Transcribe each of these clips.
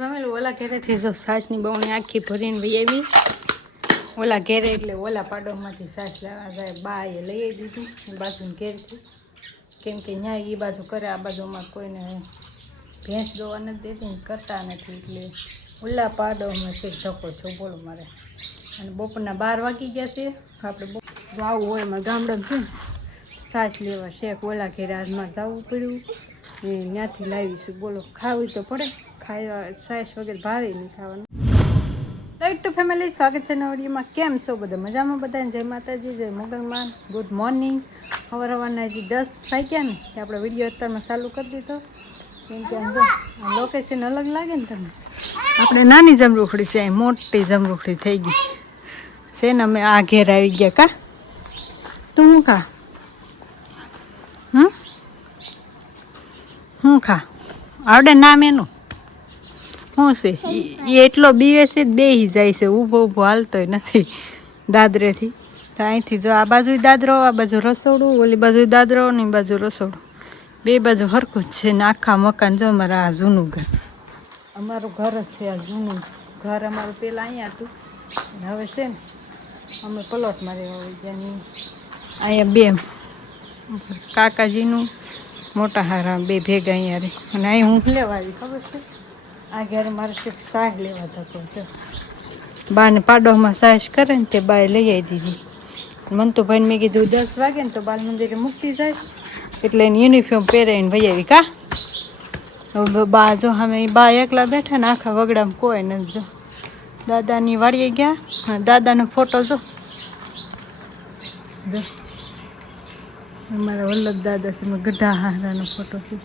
અમે ઓલા ઘેરેથી જો સાસની બવણી આખી ભરીને વહી આવી. ઓલા ઘેરે એટલે ઓલા પાડોમાંથી સાસ લેવા જાય. બા એ લઈ દીધી બાજુને ઘેરથી, કેમ કે ન્યાય એ બાજુ કરે, આ બાજુમાં કોઈને ભેંસ દોવા નથી દેતી ને કરતા નથી, એટલે ઓલા પાડોમાં છે ધક્કો છો બોલો મારે. અને બપોરના 12 વાગી ગયા છે. આપણે જો આવું હોય એમાં ગામડામાં છે ને સાસ લેવા શેક ઓલા ઘેરે આજમાં જવું પડ્યું ને ત્યાંથી લાવીશું. બોલો ખાવી તો પડે, ખાવા સાસ વગર ભાવે નહીં ખાવાનું. રાઈટ ટુ ફેમિલી, સ્વાગત છે નવા વિડીયોમાં. કેમ છો બધા? મજામાં બધા? જય માતાજી, જય મોગલમાન, ગુડ મોર્નિંગ. સવારના હજી 10 વાગ્યા ને કે આપણે વિડીયો અત્યારમાં ચાલુ કરી દીધો, કેમ કે જો લોકેશન અલગ લાગે ને તમને. આપણે નાની જમરૂખડી છે, અહીં મોટી જમરૂખડી થઈ ગઈ છે ને. અમે આ ઘેર આવી ગયા. કા તું શું ખા? શું ખા આવડે નામ એનું શું છે? એ એટલો બીવે છે, બેહી જાય છે, ઊભો ઊભો હાલતોય નથી દાદરેથી. તો અહીંથી જો આ બાજુ દાદરો, આ બાજુ રસોડું, ઓલી બાજુ દાદરો ને બાજુ રસોડું, બે બાજુ હરખું જ છે ને. આખા મકાન જો અમારા આ જૂનું ઘર, અમારું ઘર જ છે આ જૂનું ઘર. અમારું પહેલાં અહીંયા હતું, હવે છે ને અમે પ્લોટમાં રહેવા હોય જ્યાં અહીંયા બે કાકાજીનું મોટા હારા બે ભેગા અહીંયા રહે. અને અહીં હું લેવા આવી ખબર છે, આ ઘરે મારે કંઈક સાહ લેવા જતો છે. બાને પાડોમાં સાસ કરે ને તે બાએ લઈ આવી દીધી. મંતુભાઈને મેં કીધું 10 વાગે ને તો બાલ મંદિરે મૂકતી જાય, એટલે એની યુનિફોર્મ પહેરાવીને વહી આવી. કા હવે બા જો અમે બા એકલા બેઠા ને આખા વગડામાં કોઈ નથી. જો દાદાની વાડીએ ગયા, દાદાનો ફોટો જો અમારા વલ્લભ દાદા છે, ગઢા હારાનો ફોટો છે.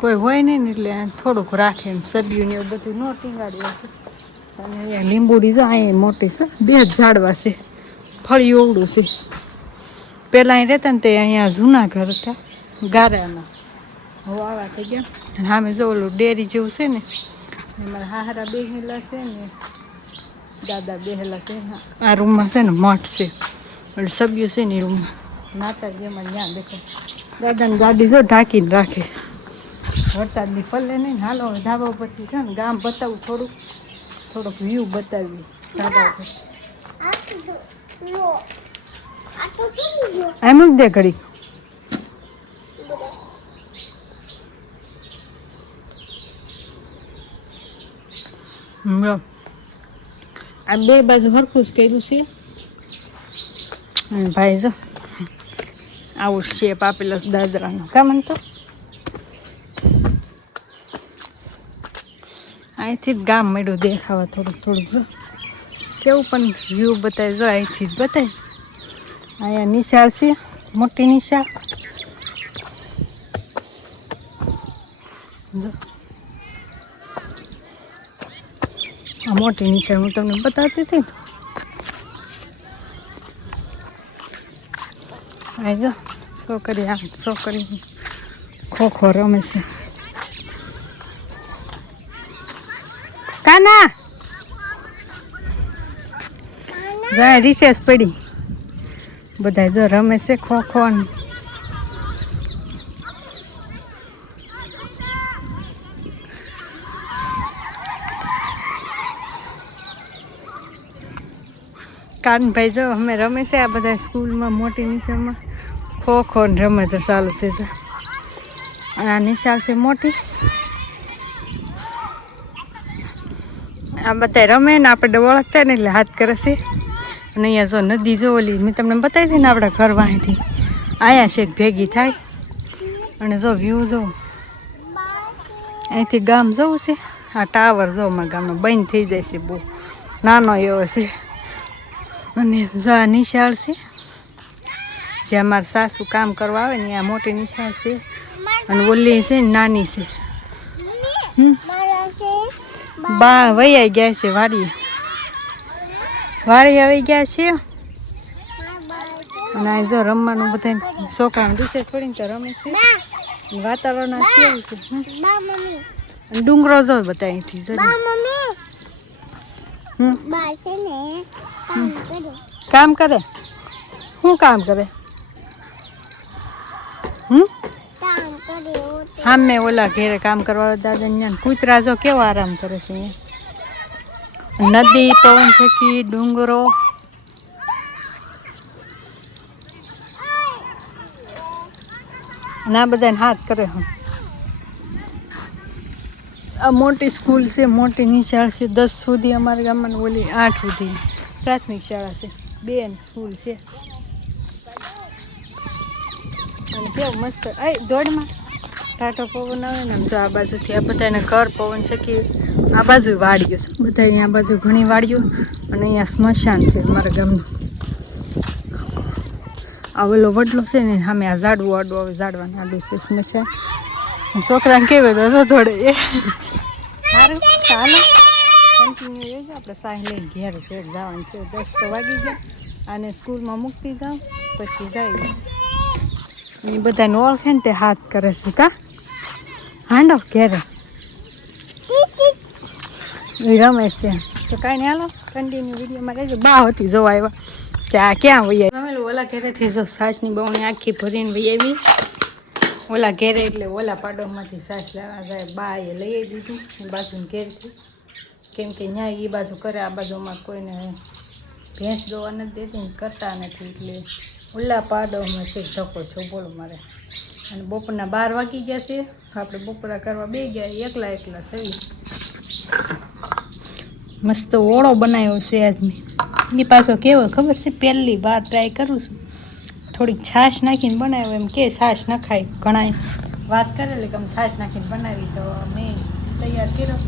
કોઈ હોય નહીં ને એટલે થોડુંક રાખે એમ, સબ્યું ને એવું બધું ન ટીંગાડ્યું છે. અને અહીંયા લીંબુડી જો અહીંયા મોટી છે, 2 જ ઝાડવા છે, ફળિયું ઓવડું છે. પહેલાં અહીં રહેતા ને તે અહીંયા જૂના ઘર હતા ગારાના, હવે આવા થઈ ગયા. અને સામે જો ઓલું ડેરી જેવું છે ને, અમારા હારા બેહેલા છે ને દાદા બેહેલા છે. આ રૂમમાં છે ને મઠ છે, એટલે સબ્યું છે ને એ રૂમમાં માતાજી એમાં ત્યાં દેખો. દાદાની ગાડી જો ઢાંકીને રાખે, વરસાદની પલ્લે નહીં. હાલો હવે ધાબા ઉપરથી છે ને ગામ બતાવું, થોડોક વ્યૂ બતાવીએ ધાબા ઉપર. એમ જ દે ઘડી. આ બે બાજુ હરખું જ કર્યું છે. ભાઈ જો આવું શેપ આપેલો દાદરાનો, કામ તો અહીંથી જ ગામ મળ્યું દેખાવા થોડુંક થોડુંક. જો કેવું પણ વ્યૂ બતાવે, જો અહીંથી જ બતાવે. અહીંયા નિશાળ છે, મોટી નિશાળ. જો આ મોટી નિશાળ હું તમને બતાવતી હતી ને. આ જો છોકરી, આ છોકરી ખોખો રમે છે. કાના જાય રિસેસ પડી, બધા જો રમે છે ખોખો. ને કાનભાઈ જો અમે રમે છે આ બધા સ્કૂલમાં મોટી નિશાળમાં ખોખો ને રમે તો ચાલુ છે. આ નિશાળ છે મોટી, આ બધા રમે ને આપણે ઓળખતા ને એટલે હાથ કરે છે. અને અહીંયા જો નદી જો ઓલી મેં તમને બતાવી હતી ને આપણા ઘર વાંથી અહીંયા છે ભેગી થાય. અને જો વ્યૂ જો અહીંથી ગામ જવું છે. આ ટાવર જો અમારા ગામનો બંધ થઈ જાય છે, બહુ નાનો એવો છે. અને જો આ નિશાળ છે જે અમારા સાસુ કામ કરવા આવે ને, આ મોટી નિશાળ છે. અને ઓલી છે નાની છે. બા વૈયા ગયા છે વાડીએ, વાડી આવી ગયા છે. અને આ જો રમવાનું બધા છોકરાને દિવસે છોડીને તો રમે છે. વાતાવરણ કેવું છે, અને ડુંગરો જો બધા અહીંથી જો. કામ કરે, શું કામ કરે? કામ કરે હા મેં ઓલા ઘેરે કામ કરવા દાદા ત્યાં કૂતરા જો કેવો આરામ કરે છે અહીંયા. નદી, પવન ચક્કી, ડુંગરો. ના બધાને હાથ કરે. આ મોટી સ્કૂલ છે, મોટી નિશાળ છે. 10 સુધી અમારા ગામમાં, ઓલી 8 સુધી પ્રાથમિક શાળા છે. 2 સ્કૂલ છે. અને કેવું મસ્ત દોડમાં ટાટો પવન આવે ને તો આ બાજુથી આ બધાને ઘર પવન ચક્કી. આ બાજુ વાડીઓ છે બધા, અહીંયા બાજુ ઘણી વાડીઓ. અને અહીંયા સ્મશાન છે અમારા ગામનું. આ ઓલો વડલો છે ને સામે આ ઝાડવું આડું આવે, ઝાડવાનું આડું છે સ્મશાન. છોકરાને કેવું તો થોડે એ સારું ચાલો કન્ટિન્યુ રહેજો. આપણે સાહ લઈને ઘેર જવાનું છે. 10 તો વાગી ગયા અને સ્કૂલમાં મૂકતી જાઉં પછી જઈએ. એ બધાને ઓળખે ને તે હાથ કરે છે. કા હાંડો ઘેરે રમે છે. તો કાંઈ નહીં, હાલો કન્ટિન્યુ વિડીયોમાં રહેજો. બા હતી જોવા આવ્યા કે આ ક્યાં વહી આવી. અમે ઓલા ઘેરેથી જો સાસની બવણી આખી ભરીને વહી આવી. ઓલા ઘેરે એટલે ઓલા પાડોમાંથી સાસ લેવા જાય. બા એ લઈ દીધું બાજુને ઘેરથી, કેમ કે ન્યાય એ બાજુ કરે, આ બાજુમાં કોઈને ભેંસ દોવા નથી દેતી ને કરતા નથી. એટલે ઓલા પાડોમાં છે ધક્કો છો બોલો મારે. અને બપોરના 12 વાગી ગયા છે. આપણે બપોરા કરવા બે ગયા એકલા સહી. મસ્ત ઓળો બનાવ્યો છે આજની. એ પાછો કેવો ખબર છે, પહેલી વાર ટ્રાય કરું છું. થોડીક છાશ નાખીને બનાવ્યો. એમ કે છાશ નખાય, ઘણા વાત કરેલી કે છાશ નાખીને બનાવી, તો મેં તૈયાર કર્યો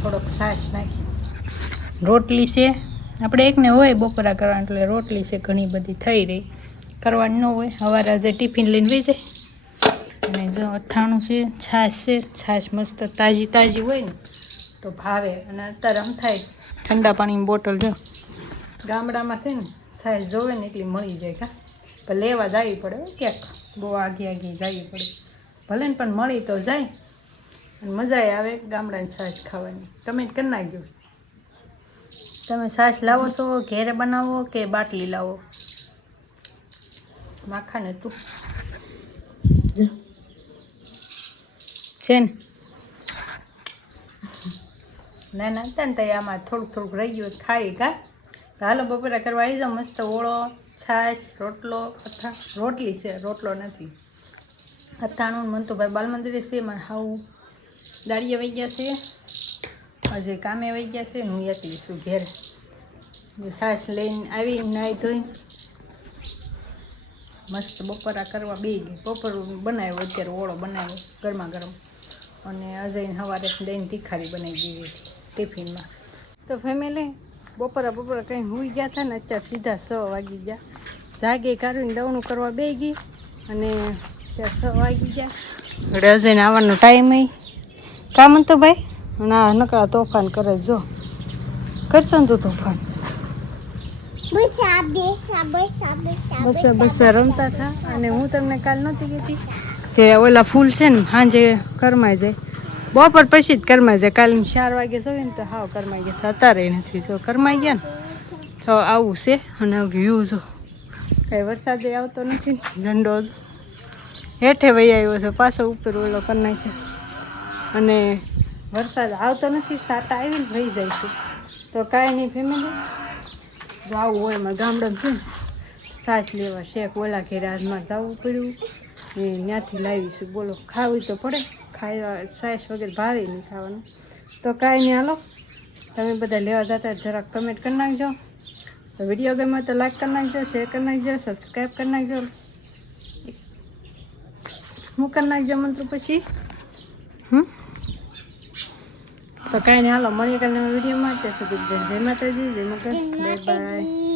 થોડોક છાશ નાખી. રોટલી છે, આપણે એકને હોય બપોરા કરવાનું એટલે રોટલી છે ઘણી બધી થઈ રહી, કરવાની ન હોય. સવારે આજે ટિફિન લઈને વહી જાય. અને જો અથાણું છે, છાશ છે. છાશ મસ્ત તાજી હોય ને તો ભાવે. અને અત્યારે આમ થાય ઠંડા પાણીની બોટલ જો ગામડામાં છે ને છાશ જોવે ને એટલી મળી જાય. કા પણ લેવા જવી પડે ક્યાંક, બહુ આઘી જવી પડે. ભલે ને પણ મળી તો જાય અને મજા આવે ગામડાની છાશ ખાવાની. કમેન્ટ કરી નાખજો તમે છાશ લાવો છો ઘેરે બનાવો કે બાટલી લાવો. માખણ હતું છે ને ના હતા ને તો આમાં થોડુંક રહી ગયું ખાઈ. કા હાલો બપોરા કરવા આવી જાઓ. મસ્ત ઓળો, છાશ, રોટલો, રોટલી છે, રોટલો નથી. અથાણું મંતુભાઈ બાલ મંદિરે છે. મારે હાવું દાળીએ વહી ગયા છે, હજી કામે વહી ગયા છે. હું એકલી છું ઘેરે. છાશ લઈને આવી નાહી ધોઈને મસ્ત બપોરા કરવા બે ગઈ. બપોર બનાવ્યો, અત્યારે ઓળો બનાવ્યો ગરમા ગરમ. અને અજયને સવારે દહીં તીખારી બનાવી દીધી ટિફિનમાં. તો ફેમિલી બપોરા કંઈ હોઈ ગયા હતા ને અત્યારે સીધા 6 વાગી ગયા. જાગે કાઢીને દવણું કરવા બે ગઈ અને અત્યારે 6 વાગી ગયા. એટલે અજયને આવવાનો ટાઈમ કામ હતો ભાઈ. ના નકરા તોફાન કરે જો કરશો ને તો તોફાન. બસ રમતા હતા. અને હું તમને કાલ નહોતી કહેતી કે ઓલા ફૂલ છે ને સાંજે કરમાઈ જાય, બપોર પછી જ કરમાઈ જાય. કાલે 4 વાગે જોઈએ ને તો હાવ કરમાઈ ગયા. અત્યારે નથી જો કરમાઈ ગયા ને તો આવું છે. અને વ્યૂ જો કાંઈ વરસાદ આવતો નથી. ઝંડો હેઠે વહી આવ્યો છે, પાછો ઉપર ઓલો કરી નાખે. અને વરસાદ આવતો નથી, સાટા આવીને વહી જાય છે. તો કાંઈ નહીં ફેમિલી, જો આવું હોય એમાં ગામડામાં છે ને છાશ લેવા શેક ઓલા ઘેરે આજમાં જવું પડ્યું ને ત્યાંથી લાવીશું. બોલો ખાવું તો પડે, ખાવા છાશ વગેરે ભાવે નહીં ખાવાનું. તો કાંઈ નહીં, હાલો તમે બધા લેવા જતા જરાક કમેન્ટ કરી નાખજો. તો વિડીયો ગમે તો લાઈક કરી નાખજો, શેર કરી નાખજો, સબસ્ક્રાઈબ કરી નાખજો. હું કરી નાખજો મંત્ર પછી. તો કાંઈ નહીં, હાલો મળીએ કાલના વિડીયોમાં. ત્યાં સુધી જય માતાજી, જય મગર, બાય બાય.